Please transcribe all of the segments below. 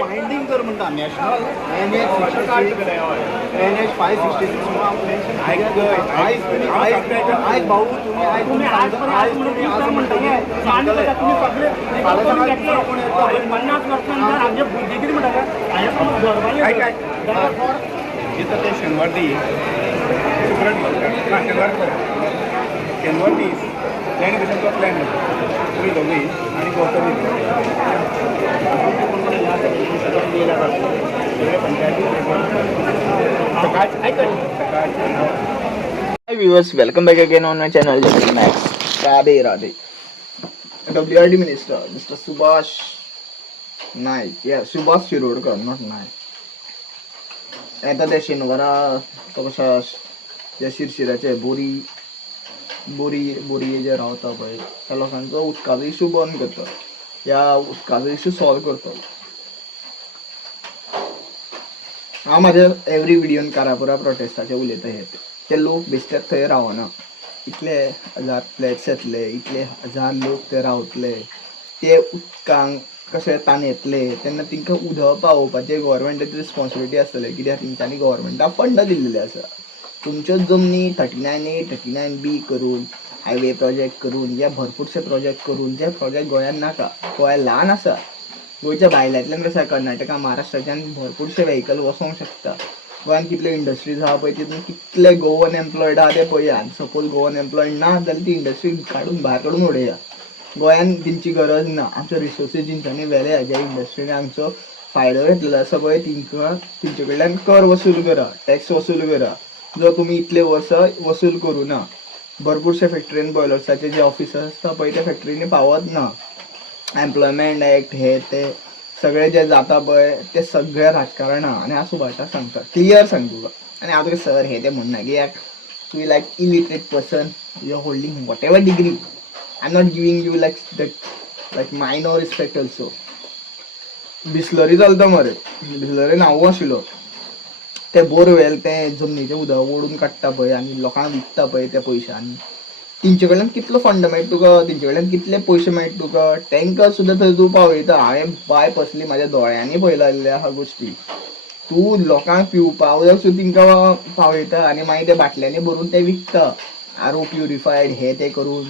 Winding कर म्हणटा national NH 566 आयज भाऊ तुम्ही आयज म्हणटा 50 वर्षांनंतर आमचे बुद्धिगिरी म्हणटा जिथं ते शेनवारदी शेनवारदी प्लॅन कशाचा प्लॅन तुम्ही दोघे आणि Gautami Hi viewers, welcome back again on my channel. Max. Radhe Radhe. WRD Minister, Mr. Subhash Naik. Yeah, Subhash Shirodkar, not Naik. आता त्या शेनवारा तो कशा त्या शिरशिराचे बोरी जे रावता पळय त्या लोकांचो उदकाचो इशू बंद करता या उदकाचो इशू सॉल्व करता. हांव म्हाज्या एवरी व्हिडियोन कारापुरा प्रोटेस्टाचे उलयता हे ते लोक बेश्टेच थंय रावना. इतले 1000 फ्लॅट्स येतले, इतले 1000 लोक ते रावतले, ते उदकांक कशें ताणयतले तेन्ना तिंकां उदक पावोवपाचें गव्हर्मेंटाची रिस्पॉन्सिबिलिटी आसतले. कित्याक तेंच्यांनी गव्हर्मेंटाक फंड दिल्लेले आसा. तुमच्यो जमनी 39A 39B करून हायवे प्रोजेक्ट करून जे भरपूरशे प्रोजेक्ट करून जे प्रोजेक्ट गोंयांत नाका. गोंय ल्हान आसा. गोंयच्या भायल्यांतल्यान कशें कर्नाटका महाराष्ट्राच्यान भरपूरशे व्हेहिकल वचोंक शकता. गोंयांत कितले इंडस्ट्रीज आहा पळय तितून कितले गोवन एम्प्लॉयड आहा ते पळया. सपोज गोवन एम्प्लॉयड ना जाल्यार ती इंडस्ट्री भायर काडून उडया. गोंयांत तेंची गरज ना. आमचे रिसोर्सीस जेंच्यांनी वेले ज्या इंडस्ट्रीनी आमचो फायदो घेतलेलो आसा पळय तेंचे कडल्यान कर वसूल करा, टॅक्स वसूल करा. जो तुमी इतले वर्स वसूल करूं ना. भरपूरशे फॅक्टरीन बॉयलर्साचे जे ऑफिसर्स आसता पळय त्या फॅक्टरीनी पावत ना. एम्प्लॉयमेंट एक्ट हे ते सगळे जे जाता पळय ते सगळे राजकारण आहा. आनी हांव सुभाषाक सांगता, क्लियर सांग तुका. आनी हांव तुका सर हे ते म्हणना कित्याक तूं like illiterate person, you are holding whatever degree. I am not giving you like minor respect also. Bisleri चलता मरे, बिस्लरी नांवू आशिल्लो ते बोरवेल ते जमनीचें उदक ओडून काडटा पळय आनी लोकांक विकता पळय त्या पयशांनी. तेंचे कडल्यान कितलो फंड मेळटा तुका, तेंचे कडल्यान कितले पयशे मेळटा तुका. टँकर सुद्दां थंय तूं पावयता. हांवें बाय पर्सनली म्हाज्या दोळ्यांनी पळयलेल्या आहा गोश्टी. तूं लोकांक पिवपा उदक सुद्दां तिंकां पावयता आनी मागीर ते बाटल्यांनी भरून ते विकता. RO प्युरिफायड हे ते करून.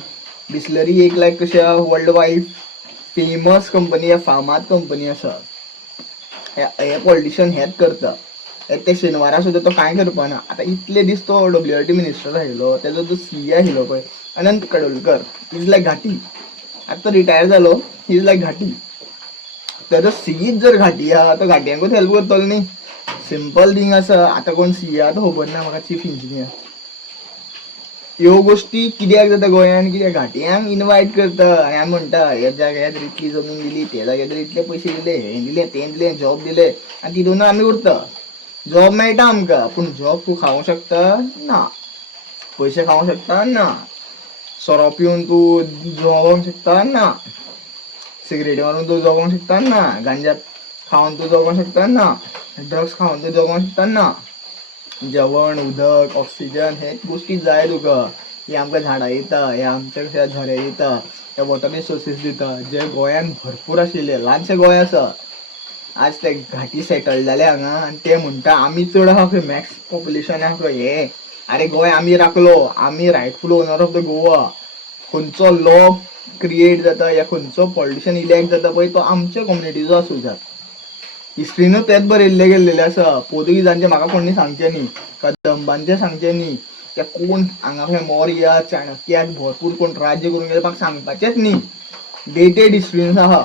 बिस्लरी एक लायक कशें वर्ल्ड वायड फेमस कंपनी, फामाद कंपनी आसा. हे पॉलिटिशियन हेच करता. ते शेनवारा सुद्दां तो कांय करपाना. आतां इतले दीस तो WRD मिनिस्टर आशिल्लो, तेजो जो CA आशिल्लो पळय अनंत कडोलकर, इज लायक घाटी. आतां तो रिटायर जालो, इज लायक घाटी. तेजो CEच जर घाटी आहा तो घाटयांकूच हेल्प करतलो न्ही. सिंपल थिंग आसा. आतां कोण CA आहा तो खबर ना म्हाका, चीफ इंजिनियर. ह्यो गोश्टी कित्याक जाता गोंयांत, कित्याक घाटयांक इनवायट करता आनी आमी म्हणटा ह्या जाग्यार इतली जमीन दिली, त्या जाग्यार इतले पयशे दिले, हें दिलें तें दिलें, जॉब दिले आनी तितून आमी उरता. जॉब मेळटा आमकां पूण जॉब तूं खावंक शकता ना. पयशे खावंक शकता ना. सोरो पिवन तूं जगोंक शकता ना. सिगरेटी मारून तूं जगोंक शकता ना. गांजा खावन तूं जगोंक शकता ना. ड्रग्स खावन तूं जगोंक शकता ना. जेवण, उदक, ऑक्सिजन हे गोश्टी जाय तुका. हे आमकां झाडां दिता, हे आमचे कशे झरे दिता, हे वॉटर रिसोर्सीस दिता जे गोंयांत भरपूर आशिल्ले. ल्हानशें गोंय आसा. आज ते घाटी सेटल जाले हांगा आनी ते म्हणटा आमी चड आहा खंय, मॅक्स पॉप्युलेशन आहा खंय. हे अरे गोंय आमी राखलो, आमी रायटफूल ओनर ऑफ द गोवा. खंयचो लॉ क्रिएट जाता या खंयचो पॉलिटिशियन इलेक्ट जाता पळय तो आमच्या कम्युनिटीचो आसूं जाय. हिस्ट्रीनूच तेच बरयल्ले गेल्लेले आसा. पोर्तुगीजांचे म्हाका कोणी सांगचें न्ही, कदंबांचे सांगचें न्ही, ते कोण हांगा खंय मौर्य, चाणक्याक भरपूर कोण राज्य करून गेले म्हाका सांगपाचेंच न्ही. डेटेड हिस्ट्रीन आहा.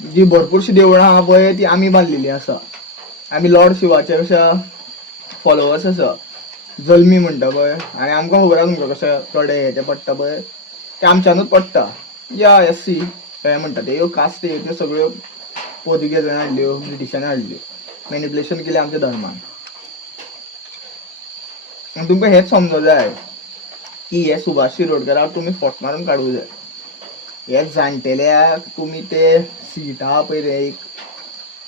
जी भरपूरशीं देवळां आहा पळय ती आमी बांदलेलीं आसा. आमी लॉर्ड शिवाचे कशे फॉलोवर्स आसा. जल्मी म्हणटा पळय आनी आमकां खबर आहा तुमकां कशे थोडे हे ते पडटा पळय ते आमच्यानूच पडटा. या SC हे म्हणटा ते ह्यो कास्ट त्यो सगळ्यो पोर्तुगेजांनी हाडल्यो, ब्रिटिशांनी हाडल्यो. मॅनिप्युलेशन केलें आमच्या धर्मान. आनी तुमकां हेच समजूंक जाय की हे सुभाष शिरोडकराक तुमी फोट मारून काडूंक जाय. हे जाणटेल्याक तुमी ते सीट आहा पळय रे एक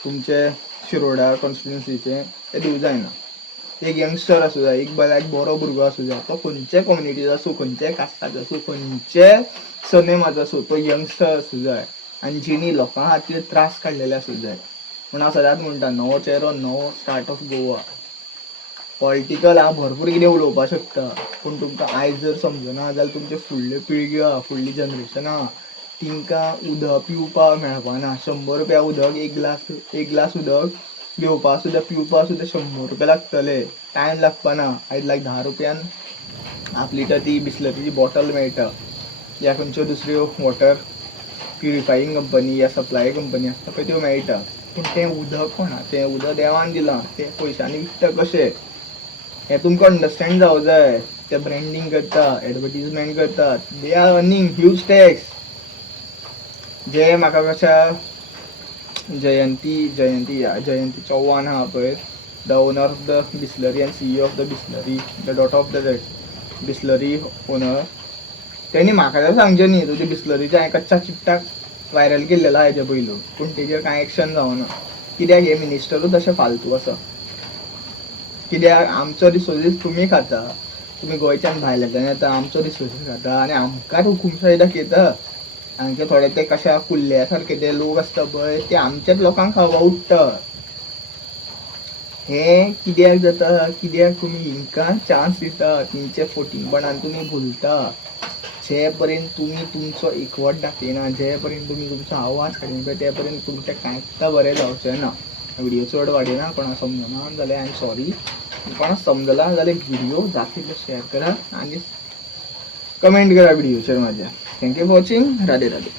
तुमचे शिरोडा कॉन्स्टिट्युएन्सीचे ते दिवंक जायना. एक यंगस्टर असू जाय, एक बरो भुरगो असू जाय, तो खंयचे कम्युनिटीचो असू, खंयचे कास्टाचो असू, खंयचे सनेमाचो असू, तो यंगस्टर असू जाय आनी जिणी लोकां खातीर त्रास काडलेले असू जाय. पूण हांव सदांच म्हणटा, नवो चेहरो, नवो स्टार्ट ऑफ गोवा. पॉलिटिकल हांव भरपूर कितें उलोवपाक शकता, पूण तुमकां आयज जर समजना जाल्यार तुमचे फुडल्यो पिळग्यो आहा, फुडली जनरेशन आहा, तिंकां उदक पिवपाक मेळपाना. 100 रुपया उदक, एक ग्लास उदक घेवपाक सुद्दां पिवपाक सुद्दां 100 रुपया लागतले. टायम लागपाना. आयज 10 रुपयान हाफ लिटर ती बिस्लरीची बॉटल मेळटा, या खंयच्यो दुसऱ्यो वॉटर प्युरिफायींग कंपनी या सप्लाय कंपनी आसता पळय त्यो मेळटा. पूण तें उदक कोणा, तें उदक देवान दिलां, तें पयशांनी विकता कशें, हें तुमकां अंडरस्टँड जावं जाय. ते ब्रँडींग करता, एडवर्टिजमेंट करतात, they are earning huge tax. जे म्हाका कशा जयंती चौहान आहा पळय, the owner of the Bisleri and CEO of the Bisleri, the daughter of the Bisleri owner, तेणी म्हाका जर सांगचें न्ही, तुज्या बिस्लरीचे हांवें कच्चा चिट्टाक व्हायरल केल्लेलो हेजे पयलू, पूण तेजेर कांय एक्शन जावना. कित्याक हे मिनिस्टरूच अशें फालतू आसा. कित्याक आमचो रिसोर्सीस तुमी खाता, तुमी गोंयच्यान भायल्याच्यान येता, आमचो रिसोर्सीस खाता आनी आमकांच हुकुमशाही दाखयता. हांगे थोडे ते कशा कुल्ल्या सारके ते लोक आसता पळय, ते आमच्याच लोकांक खावपा उठता. हें कित्याक जाता, कित्याक तुमी हिंकां चान्स दिता, तेंचे फटींगपणान तुमी भुलता. जे पर्यंत तुमी तुमचो एकवट दाखयना, जे पर्यंत तुमी तुमचो आवाज काडिना पळय, ते पर्यंत तुमचें कांयच बरें जावचें ना. व्हिडिओ चड वाडयना, कोणाक समजना जाल्यार आय एम सॉरी. कोणाक समजला जाल्यार व्हिडिओ जाता तितलो शेअर करा आनी कमेंट करा व्हिडिओचेर म्हाज्या. Thank you for watching. Radhe Radhe.